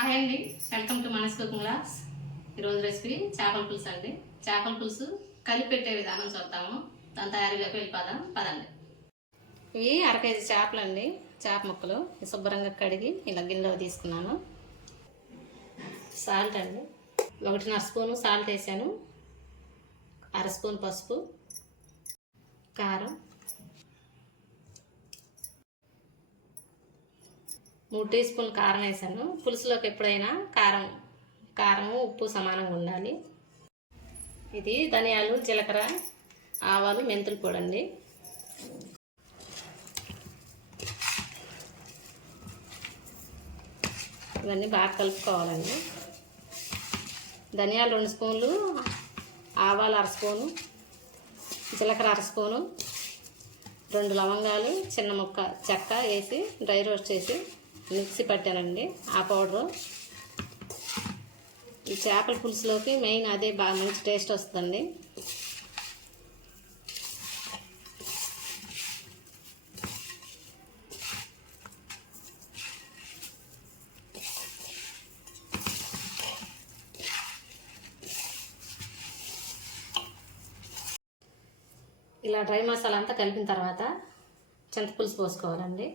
Hi అండి. Welcome to Manas cooking లాస్ ఈరోజు రెసిపీ చేపల పులుసు అండి. చేపల పులుసు కలిపెట్టే విధానం చూద్దాము. దాని తయారీలోకి వెళ్ళిపోదాం. పదండి. ఇవి అర కేజీ చేపలు అండి. చేప ముక్కలు శుభ్రంగా కడిగి ఇలా గిన్నెలో తీసుకున్నాను. సాల్ట్ అండి. ఒకటిన్నర స్పూను సాల్ట్ వేసాను. అర స్పూన్ పసుపు. కారం. మూడు టీ స్పూన్ కారం వేసాను. పులుసులోకి ఎప్పుడైనా కారం కారం ఉప్పు సమానంగా ఉండాలి. ఇది ధనియాలు జీలకర్ర ఆవాలు మెంతులు పొడి అండి ఇవన్నీ బాగా కలుపుకోవాలండి. ధనియాలు రెండు స్పూన్లు ఆవాలు అర స్పూను జీలకర్ర అర స్పూను రెండు లవంగాలు చిన్న ముక్క చెక్క వేసి డ్రై రోస్ట్ చేసి మిక్సీ పట్టానండి ఆ పౌడరు. ఈ చేపల పులుసులోకి మెయిన్ అదే బాగా మంచి టేస్ట్ వస్తుందండి. ఇలా డ్రై మసాలా అంతా కలిపిన తర్వాత చింతపులుసు పోసుకోవాలండి.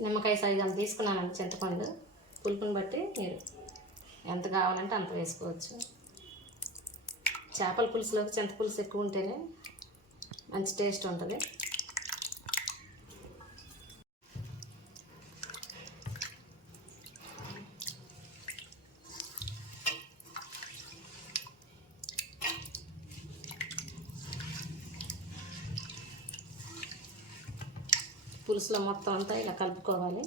నిమ్మకాయ సైజు అంత తీసుకున్నానండి చింతపండు. పులుపుని బట్టి మీరు ఎంత కావాలంటే అంత వేసుకోవచ్చు. చేపల పులుసులోకి చింతపులుసు ఎక్కువ ఉంటేనే మంచి టేస్ట్ ఉంటుంది. పులుసులో మొత్తం అంతా ఇలా కలుపుకోవాలి.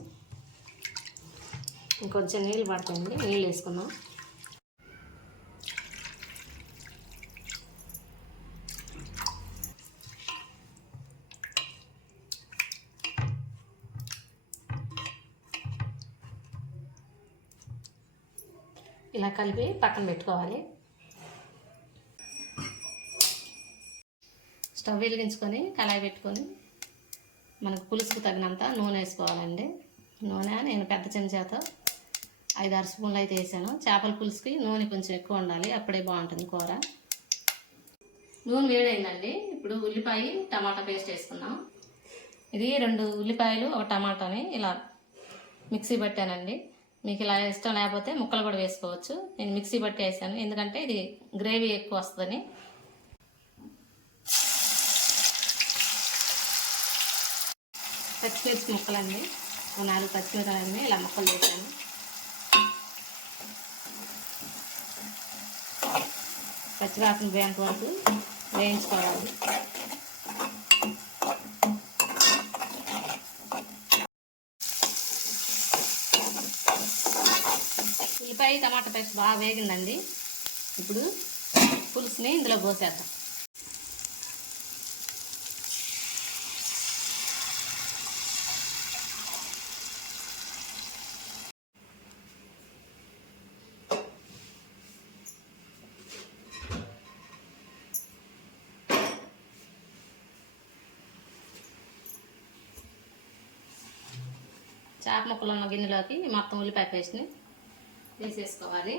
ఇంకొంచెం నీళ్ళు పడతాయండి నీళ్ళు వేసుకుందాం. ఇలా కలిపి పక్కన పెట్టుకోవాలి. స్టవ్ వెలిగించుకొని కళాయి పెట్టుకొని మనకు పులుసుకు తగినంత నూనె వేసుకోవాలండి. నూనె నేను పెద్ద చెంచాతో ఐదు ఆరు స్పూన్లు అయితే వేసాను. చేపల పులుసుకి నూనె కొంచెం ఎక్కువ ఉండాలి అప్పుడే బాగుంటుంది కూర. నూనె వేడైందండి. ఇప్పుడు ఉల్లిపాయ టమాటా పేస్ట్ వేసుకున్నాం ఇది రెండు ఉల్లిపాయలు ఒక టమాటాని ఇలా మిక్సీ పట్టానండి. మీకు ఇలా ఇష్టం లేకపోతే ముక్కలు కూడా వేసుకోవచ్చు. నేను మిక్సీ పట్టి వేసాను. ఎందుకంటే ఇది గ్రేవీ ఎక్కువ వస్తుందని. పచ్చిమిర్చి ముక్కలండి. నాలుగు పచ్చిమిరకాయలని ఇలా ముక్కలు వేసాను. పచ్చివాసన బ్యాంక్ వరకు వేయించుకోవాలి. ఉల్లిపాయ టమాటా పేస్ట్ బాగా వేగిందండి. ఇప్పుడు పులుసుని ఇందులో పోసేద్దాం. చేప ముక్కలు ఉన్న గిన్నెలోకి మొత్తం ఉల్లిపాయ పేస్ట్ని వేసేసుకోవాలి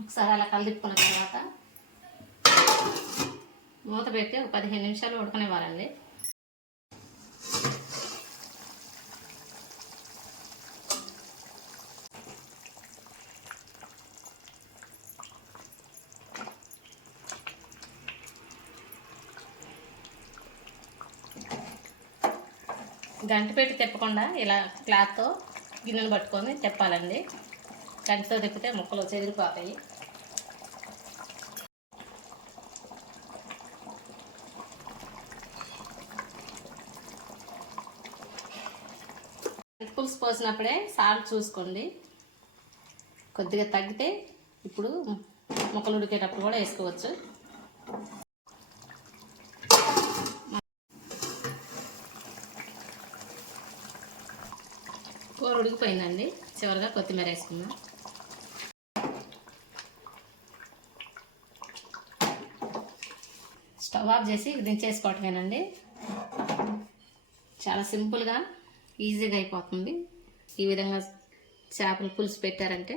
ఒకసారి అలా కలిదిప్పుకున్న తర్వాత మూత పెట్టి ఒక పదిహేను నిమిషాలు ఉడకనివ్వాలండి. గంట పెట్టి తిప్పకుండా ఇలా క్లాత్తో గిన్నెలు పట్టుకొని తిప్పాలండి. గంటతో తిప్పితే ముక్కలు చెదిరిపోతాయి పులుసు పోసినప్పుడే సాల్ట్ చూసుకోండి. కొద్దిగా తగ్గితే ఇప్పుడు ముక్కలు ఉడికేటప్పుడు కూడా వేసుకోవచ్చు. కూర ఉడికిపోయిందండి. చివరిగా కొత్తిమీర వేసుకుందాం. స్టవ్ ఆఫ్ చేసి దించేసుకోవటమేనండి. చాలా సింపుల్గా ఈజీగా అయిపోతుంది. ఈ విధంగా చేపల పులుసు పెట్టారంటే